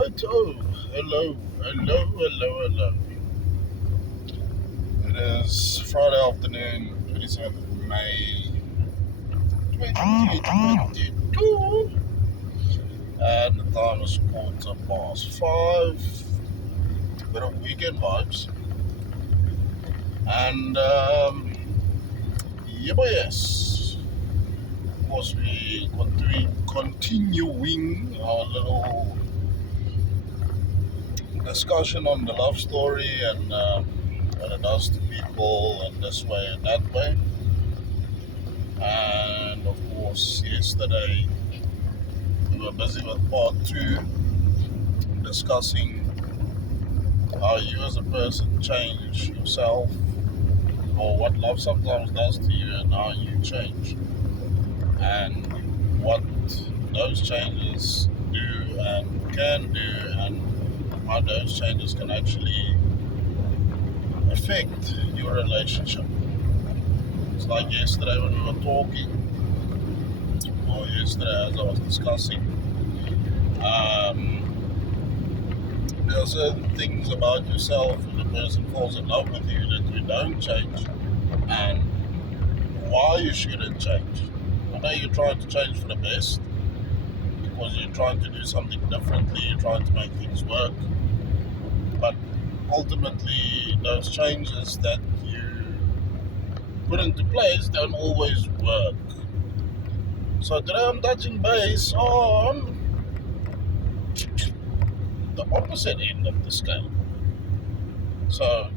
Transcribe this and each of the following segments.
Righto. Hello. It is Friday afternoon, 27th of May, 2022, and the time is 5:15. Bit of weekend vibes, and yeah, but yes, of course we continuing our little discussion on the love story and what it does to people in this way and that way. And of course, yesterday we were busy with part two, discussing how you as a person change yourself, or what love sometimes does to you, and how you change, and what those changes do and can do, and how those changes can actually affect your relationship. It's like yesterday when we were talking, or yesterday as I was discussing, um, there are certain things about yourself when a person falls in love with you that you don't change, and why you shouldn't change. I know you're trying to change for the best because you're trying to do something differently, you're trying to make things work, but ultimately those changes that you put into place don't always work. So today I'm touching base on the opposite end of the scale. So,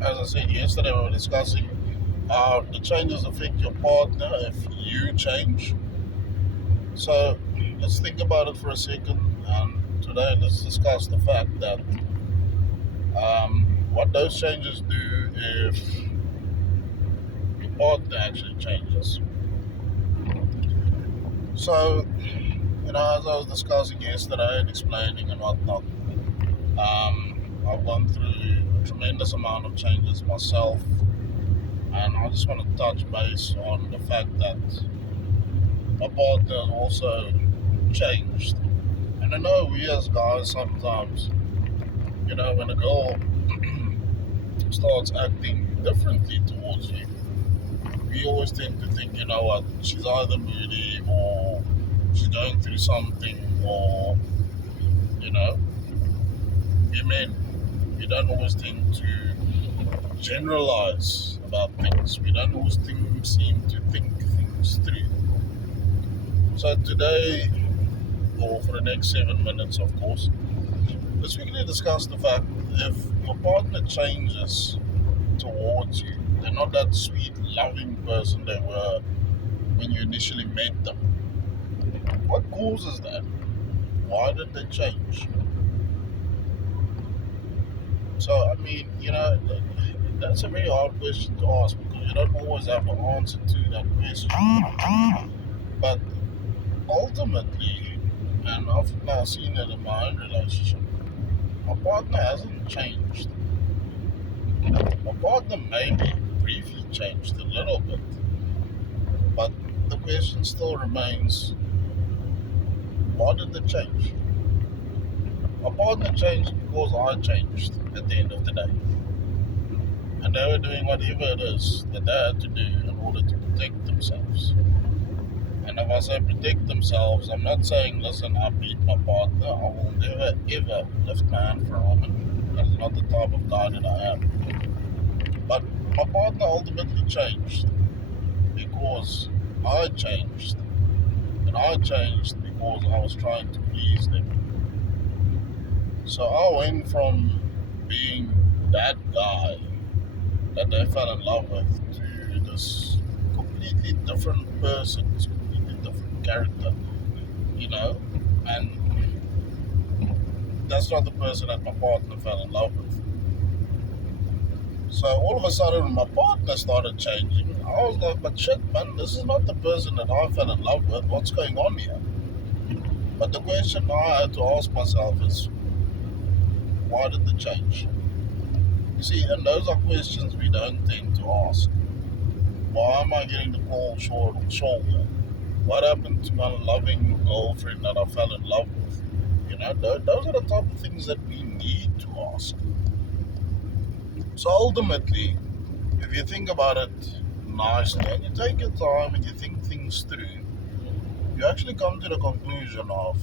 as I said yesterday, we were discussing how the changes affect your partner if you change. So, let's think about it for a second, and today let's discuss the fact that what those changes do if your partner actually changes. So, as I was discussing yesterday and explaining and whatnot, I've gone through a tremendous amount of changes myself, and I just want to touch base on the fact that my partner has also changed. And I know we as guys sometimes, when a girl starts acting differently towards you, we always tend to think, you know what, she's either moody or she's going through something, or, you know, we men, we don't always tend to generalize about things. We don't always seem to think things through. So today, or for the next 7 minutes, of course, let's quickly discuss the fact if your partner changes towards you, they're not that sweet, loving person they were when you initially met them. What causes that? Why did they change? So, I mean, that's a very hard question to ask because you don't always have an answer to that question. But ultimately, and I've now seen it in my own relationship, my partner hasn't changed. My partner maybe briefly changed a little bit, but the question still remains, why did they change? My partner changed because I changed at the end of the day. And they were doing whatever it is that they had to do in order to protect themselves. And if I say protect themselves, I'm not saying, listen, I beat my partner. I will never, ever lift my hand for a woman. That is not the type of guy that I am. But my partner ultimately changed because I changed. And I changed because I was trying to please them. So I went from being that guy that they fell in love with to this completely different person, this completely different character, and that's not the person that my partner fell in love with. So all of a sudden, when my partner started changing, I was like, but shit, man, this is not the person that I fell in love with. What's going on here? But the question I had to ask myself is, why did they change? You see, and those are questions we don't tend to ask. Why am I getting the cold shoulder? What happened to my loving girlfriend that I fell in love with? Those are the type of things that we need to ask. So ultimately, if you think about it nicely and you take your time and you think things through, you actually come to the conclusion of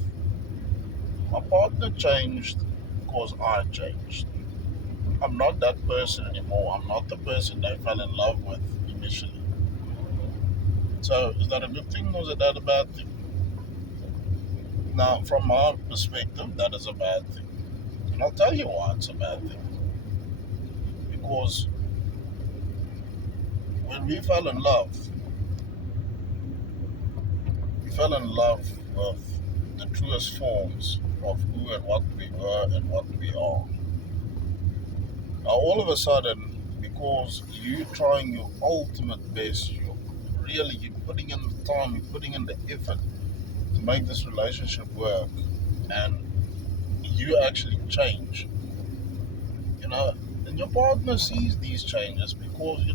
my partner changed because I changed. I'm not that person anymore. I'm not the person they fell in love with initially. So is that a good thing or is that a bad thing? Now, from my perspective, that is a bad thing. And I'll tell you why it's a bad thing. Because when we fell in love with the truest forms of who and what we were and what we are. Now, all of a sudden, because you trying your ultimate best, you're putting in the time, you're putting in the effort to make this relationship work, and you actually change, you know, and your partner sees these changes because,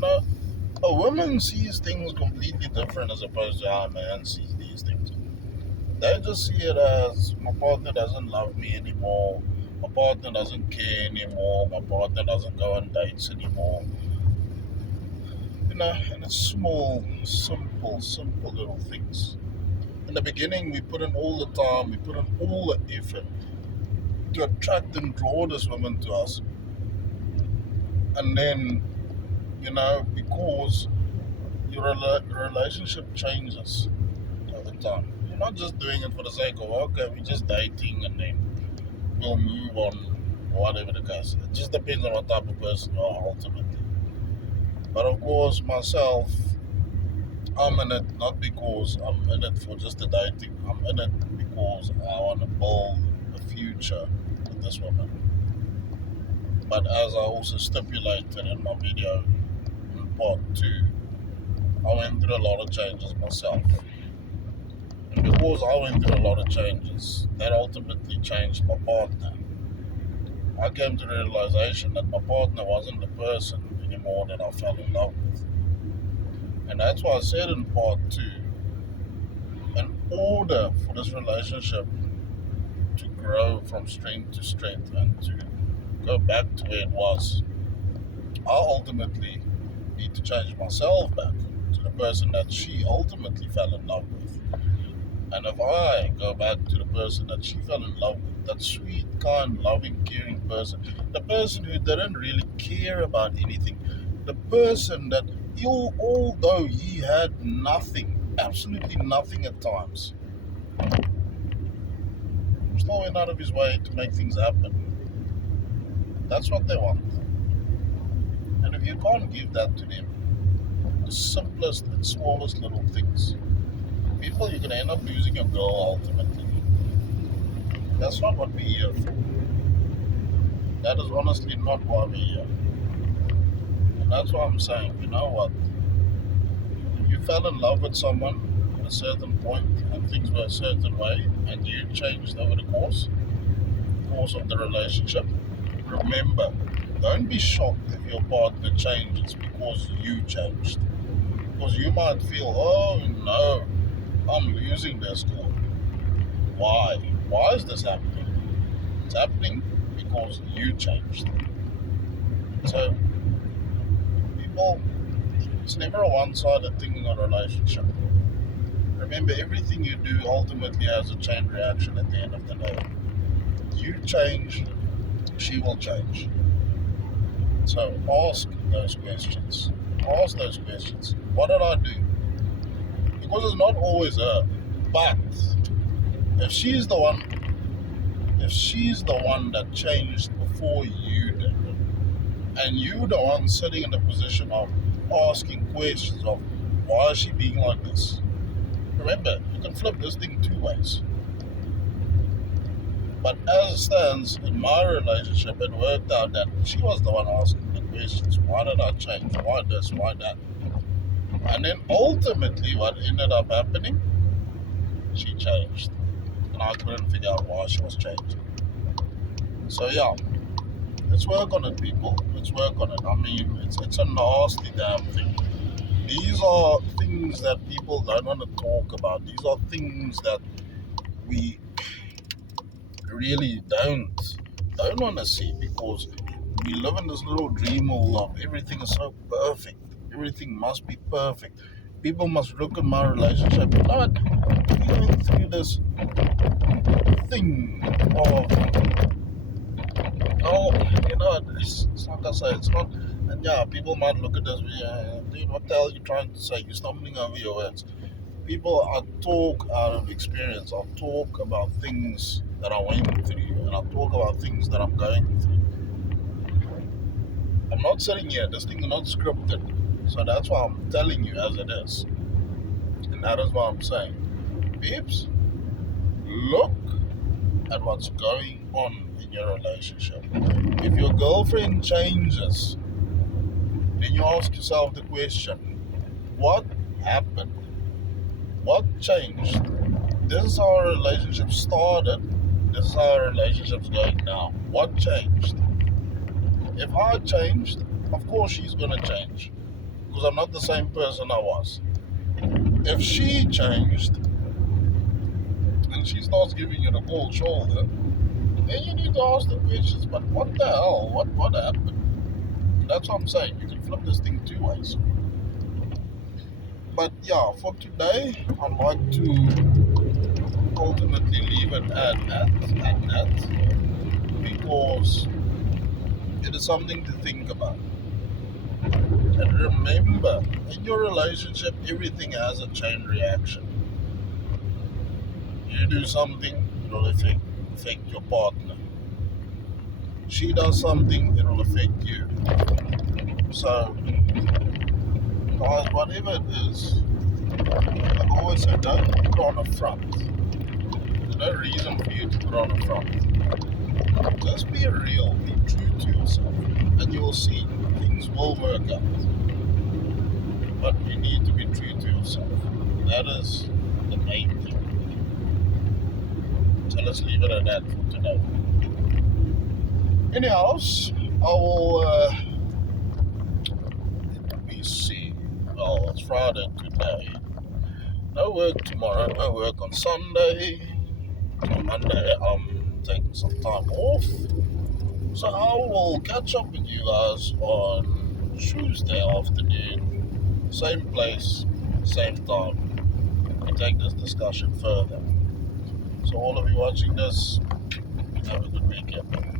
a woman sees things completely different as opposed to how a man sees these things. They just see it as my partner doesn't love me anymore, my partner doesn't care anymore, my partner doesn't go on dates anymore. And it's small, simple little things. In the beginning, we put in all the time, we put in all the effort to attract and draw this woman to us. And then, because your relationship changes over time. You're not just doing it for the sake of, okay, we're just dating and then we'll move on, or whatever the case. It just depends on what type of person you are ultimately. But of course, myself, I'm in it not because I'm in it for just the dating. I'm in it because I want to build a future with this woman. But as I also stipulated in my video in part 2, I went through a lot of changes myself. And because I went through a lot of changes, that ultimately changed my partner. I came to the realization that my partner wasn't the person anymore that I fell in love with. And that's why I said in part 2, in order for this relationship to grow from strength to strength and to go back to where it was, I ultimately need to change myself back to the person that she ultimately fell in love with. And if I go back to the person that she fell in love with, that sweet, kind, loving, caring person, the person who didn't really care about anything, the person that, although he had nothing, absolutely nothing at times, still went out of his way to make things happen. That's what they want. And if you can't give that to them, the simplest and smallest little things, people, you're going to end up losing your girl ultimately. That's not what we're here for. That is honestly not why we're here. And that's why I'm saying, you know what? If you fell in love with someone at a certain point and things were a certain way and you changed over the course of the relationship, remember, don't be shocked if your partner changes because you changed. Because you might feel, oh no, I'm losing this girl. Why? Why is this happening? It's happening because you changed. So, people, it's never a one-sided thing in a relationship. Remember, everything you do ultimately has a chain reaction at the end of the day. You change, she will change. So ask those questions. Ask those questions. What did I do? Because it's not always her. But if she's the one that changed before you did, and you the one sitting in the position of asking questions of why is she being like this? Remember, you can flip this thing 2 ways. But as it stands, in my relationship, it worked out that she was the one asking the questions. Why did I change? Why this? Why that? And then ultimately what ended up happening, she changed. And I couldn't figure out why she was changing. So yeah, let's work on it, people. Let's work on it. I mean, it's a nasty damn thing. These are things that people don't want to talk about. These are things that we really don't want to see, because we live in this little dream world of everything is so perfect. Everything must be perfect. People must look at my relationship. Not going through this thing of, oh, it's like I say, it's not. And yeah, people might look at this. Dude, what the hell are you trying to say? You're stumbling over your words. People, I talk out of experience. I talk about things that I went through, and I talk about things that I'm going through. I'm not sitting here. This thing is not scripted. So that's why I'm telling you as it is. And that is what I'm saying. Babes, look at what's going on in your relationship. If your girlfriend changes, then you ask yourself the question, what happened? What changed? This is how our relationship started. This is how our relationship's going now. What changed? If I changed, of course she's going to change, because I'm not the same person I was. If she changed and she starts giving you the cold shoulder, then you need to ask the questions, but what the hell? What happened? That's what I'm saying. You can flip this thing two ways. But yeah, for today, I'd like to ultimately leave it at that, because it is something to think about. And remember, in your relationship, everything has a chain reaction. You do something, it'll affect your partner. She does something, it'll affect you. So, guys, whatever it is, I always say, don't put on a front. There's no reason for you to put on a front. Just be real, be true to yourself, and you will see things will work out. But you need to be true to yourself. That is the main thing. So let's leave it at that for today. Anyhow, I will, let me see. Well, it's Friday today. No work tomorrow, no work on Sunday. On Monday, I'm taking some time off. So I will catch up with you guys on Tuesday afternoon. Same place, same time. We take this discussion further. So all of you watching this, have a good weekend.